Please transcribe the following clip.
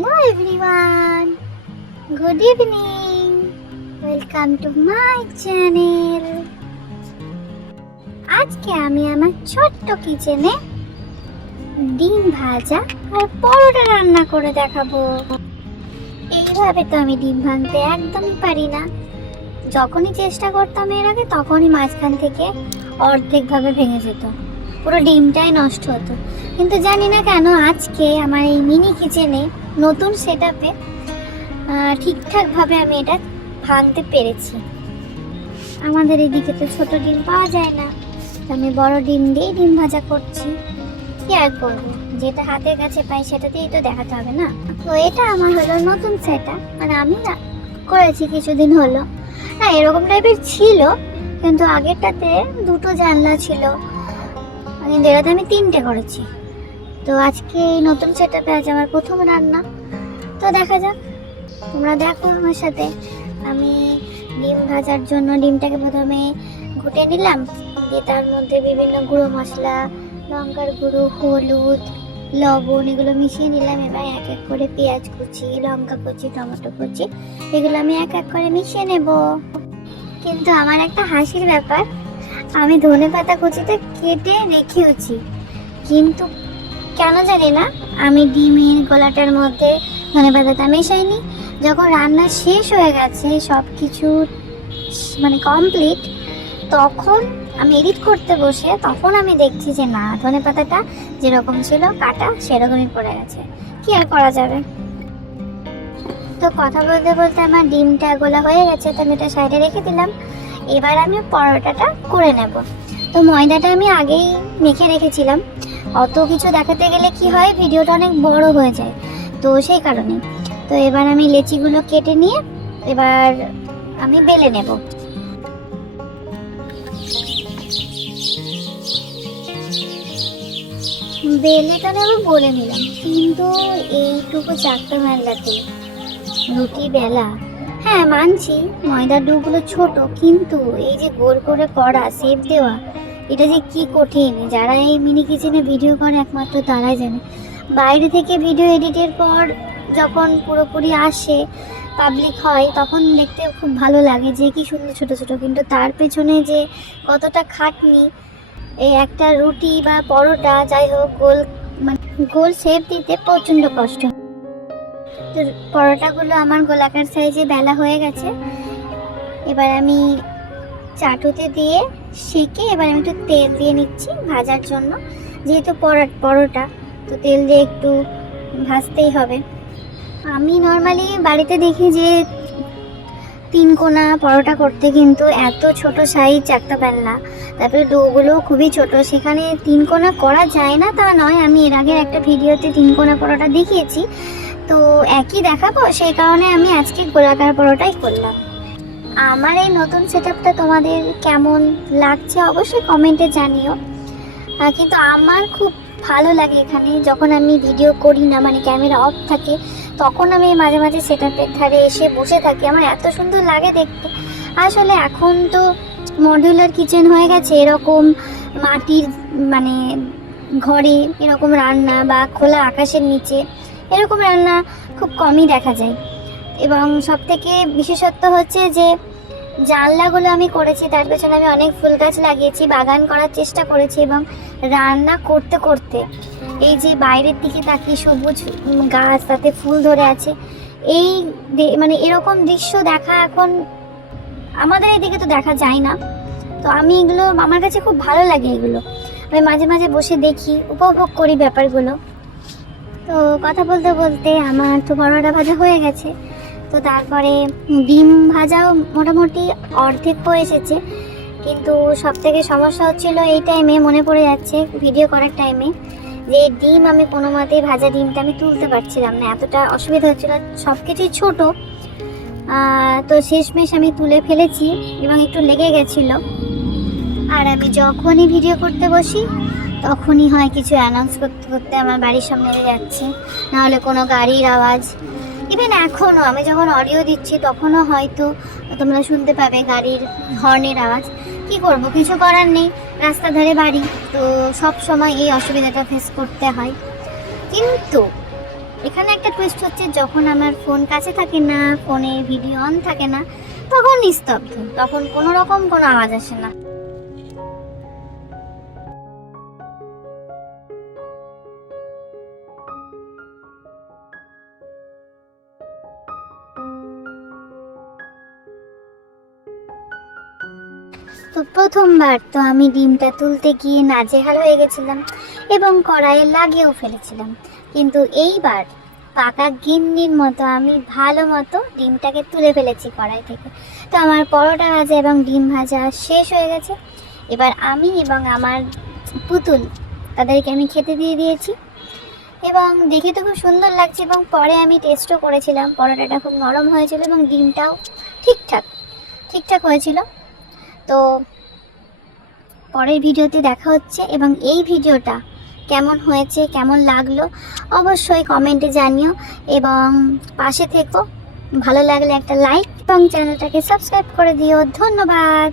Hello everyone, good evening, welcome to my channel. আজকে আমি আমার ছোট্ট কিচেনে ডিম ভাজা আর পরোটা রান্না করে দেখাবো। এইভাবে তো আমি ডিম ভাঙতে একদমই পারি না। যখনই চেষ্টা করতাম এর আগে তখনই মাঝখান থেকে অর্ধেকভাবে ভেঙে যেত, পুরো ডিমটাই নষ্ট হতো। কিন্তু জানি না কেন আজকে আমার এই মিনি কিচেনে নতুন সেটআপে ঠিকঠাকভাবে আমি এটা ভাঙতে পেরেছি। আমাদের এদিকে তো ছোট ডিম পাওয়া যায় না, আমি বড় ডিম দিয়ে ডিম ভাজা করছি। কি আর করবো, যেটা হাতের কাছে পাই সেটা দিয়েই তো দেখাতে হবে না। তো এটা আমার হলো নতুন সেটআপ, মানে আমি না করেছি কিছুদিন হলো। না এরকম টাইপের ছিল, কিন্তু আগেরটাতে দুটো জানলা ছিল, মানে এটাতে আমি 3টে করেছি। তো আজকে এই নতুন সেটআপে আজ আমার প্রথম রান্না। তো দেখা যাক, তোমরা দেখো আমার সাথে। আমি ডিম ভাজার জন্য ডিমটাকে প্রথমে ঘুটে নিলাম, দিয়ে তার মধ্যে বিভিন্ন গুঁড়ো মশলা, লঙ্কার গুঁড়ো, হলুদ, লবণ এগুলো মিশিয়ে নিলাম। এবার এক এক করে পেঁয়াজ কুচি, লঙ্কা কুচি, টমেটো কুচি এগুলো আমি এক এক করে মিশিয়ে নেব। কিন্তু আমার একটা হাসির ব্যাপার, আমি ধনেপাতা কুচিতে কেটে রেখেওছি, কিন্তু কেন জানি না আমি ডিমের গলাটার মধ্যে ধনেপাতাটা মেশাইনি। যখন রান্না শেষ হয়ে গেছে, সব কিছু মানে কমপ্লিট, তখন আমি এডিট করতে বসে তখন আমি দেখছি যে না, ধনেপাতাটা যেরকম ছিল কাটা সেরকমই পড়ে গেছে। কি আর করা যাবে। তো কথা বলতে বলতে আমার ডিমটা গোলা হয়ে গেছে, তো আমি এটা সাইডে রেখে দিলাম। এবার আমি পরোটাটা করে নেব। তো ময়দাটা আমি আগেই মেখে রেখেছিলাম, অত কিছু দেখাতে গেলে কি হয় ভিডিওটা অনেক বড় হয়ে যায়, তো সেই কারণে। তো এবার আমি লেচিগুলো কেটে নিয়ে এবার আমি বেলে নেব। বেলেটা নেব বলে নিলাম, কিন্তু এইটুকু চারটে মেলাতে রুটি বেলা, হ্যাঁ মানছি ময়দার ডোগুলো ছোট, কিন্তু এই যে গোল করে করা শেপ দেওয়া, এটা যে কি কঠিন। যারা এই মিনি কিচেনে ভিডিও করে একমাত্র তারাই জানে। বাইরে থেকে ভিডিও এডিটের পর যখন পুরোপুরি আসে, পাবলিক হয়, তখন দেখতে খুব ভালো লাগে যে কি সুন্দর ছোট ছোট, কিন্তু তার পেছনে যে কতটা খাটনি। এই একটা রুটি বা পরোটা যাই হোক মানে গোল শেপ দিতে প্রচণ্ড কষ্ট। তো পরোটাগুলো আমার গোলাকার সাইজে বেলা হয়ে গেছে। এবার আমি চাটুতে দিয়ে সেঁকে এবার আমি একটু তেল দিয়ে নিচ্ছি ভাজার জন্য, যেহেতু পরোটা তো তেল দিয়ে একটু ভাজতেই হবে। আমি নর্মালি বাড়িতে দেখি যে 3 কোনা পরোটা করতে কিন্তু এত ছোট সাইজ একটা বেলনা, তারপরে ডোগুলো খুবই ছোট, সেখানে 3 কোনা করা যায় না তা নয়। আমি এর আগের একটা ভিডিওতে 3 কোনা পরোটা দেখিয়েছি, তো একই দেখাবো, সেই কারণে আমি আজকে গোলাকার পরোটাই করলাম। আমার এই নতুন সেটআপটা তোমাদের কেমন লাগছে অবশ্যই কমেন্টে জানিও। কিন্তু আমার খুব ভালো লাগে এখানে, যখন আমি ভিডিও করি না, মানে ক্যামেরা অফ থাকে, তখন আমি মাঝে মাঝে সেটআপের ধারে এসে বসে থাকি। আমার এত সুন্দর লাগে দেখতে। আসলে এখন তো মডিউলার কিচেন হয়ে গেছে, এরকম মাটির মানে ঘরে এরকম রান্না বা খোলা আকাশের নিচে এরকম রান্না খুব কমই দেখা যায়। এবং সবথেকে বিশেষত্ব হচ্ছে যে জানলাগুলো আমি করেছি, তার পেছনে আমি অনেক ফুল গাছ লাগিয়েছি, বাগান করার চেষ্টা করেছি। এবং রান্না করতে করতে এই যে বাইরের দিকে তাকিয়ে সবুজ গাছ, তাতে ফুল ধরে আছে, এই মানে এরকম দৃশ্য দেখা এখন আমাদের এদিকে তো দেখা যায় না। তো আমি এগুলো, আমার কাছে খুব ভালো লাগে এগুলো, আমি মাঝে মাঝে বসে দেখি, উপভোগ করি ব্যাপারগুলো। তো কথা বলতে বলতে আমার তো পরোটা ভাজা হয়ে গেছে, তো তারপরে ডিম ভাজাও মোটামুটি অর্ধেক হয়ে এসেছে। কিন্তু সবথেকে সমস্যা হচ্ছিল এই টাইমে, মনে পড়ে যাচ্ছে ভিডিও করার টাইমে, যে ডিম আমি কোনো মতেই ভাজা ডিমটা আমি তুলতে পারছিলাম না, এতটা অসুবিধা হচ্ছিল, সব কিছুই ছোটো। তো শেষমেশ আমি তুলে ফেলেছি এবং একটু লেগে গেছিলো। আর আমি যখনই ভিডিও করতে বসি তখনই হয় কিছু অ্যানাউন্স করতে করতে আমার বাড়ির সামনে যাচ্ছে, নাহলে কোনো গাড়ির আওয়াজ। ইভেন এখনও আমি যখন অডিও দিচ্ছি তখনও হয়তো তোমরা শুনতে পাবে গাড়ির হর্নের আওয়াজ। কি করব, কিছু করার নেই, রাস্তার ধারে বাড়ি, তো সব সময় এই অসুবিধাটা ফেস করতে হয়। কিন্তু এখানে একটা টুইস্ট হচ্ছে, যখন আমার ফোন কাছে থাকে না, ফোনে ভিডিও অন থাকে না, তখন নিস্তব্ধ, তখন কোনো রকম কোনো আওয়াজ আসে না। তো প্রথমবার তো আমি ডিমটা তুলতে গিয়ে নাজেহাল হয়ে গেছিলাম এবং কড়াইয়ে লাগিয়েও ফেলেছিলাম, কিন্তু এইবার পাকা গিন্নির মতো আমি ভালো মতো ডিমটাকে তুলে ফেলেছি কড়াই থেকে। তো আমার পরোটা ভাজা এবং ডিম ভাজা শেষ হয়ে গেছে। এবার আমি এবং আমার পুতুল তাদেরকে আমি খেতে দিয়ে দিয়েছি এবং দেখে তো খুব সুন্দর লাগছে, এবং পরে আমি টেস্টও করেছিলাম, পরোটাটা খুব নরম হয়েছিল এবং ডিমটাও ঠিকঠাক ঠিকঠাক হয়েছিল। তো পরের ভিডিওতে দেখা হচ্ছে, এবং এই ভিডিওটা কেমন হয়েছে, কেমন লাগলো অবশ্যই কমেন্টে জানিও এবং পাশে থেকো। ভালো লাগলে একটা লাইক এবং চ্যানেলটাকে সাবস্ক্রাইব করে দিও। ধন্যবাদ।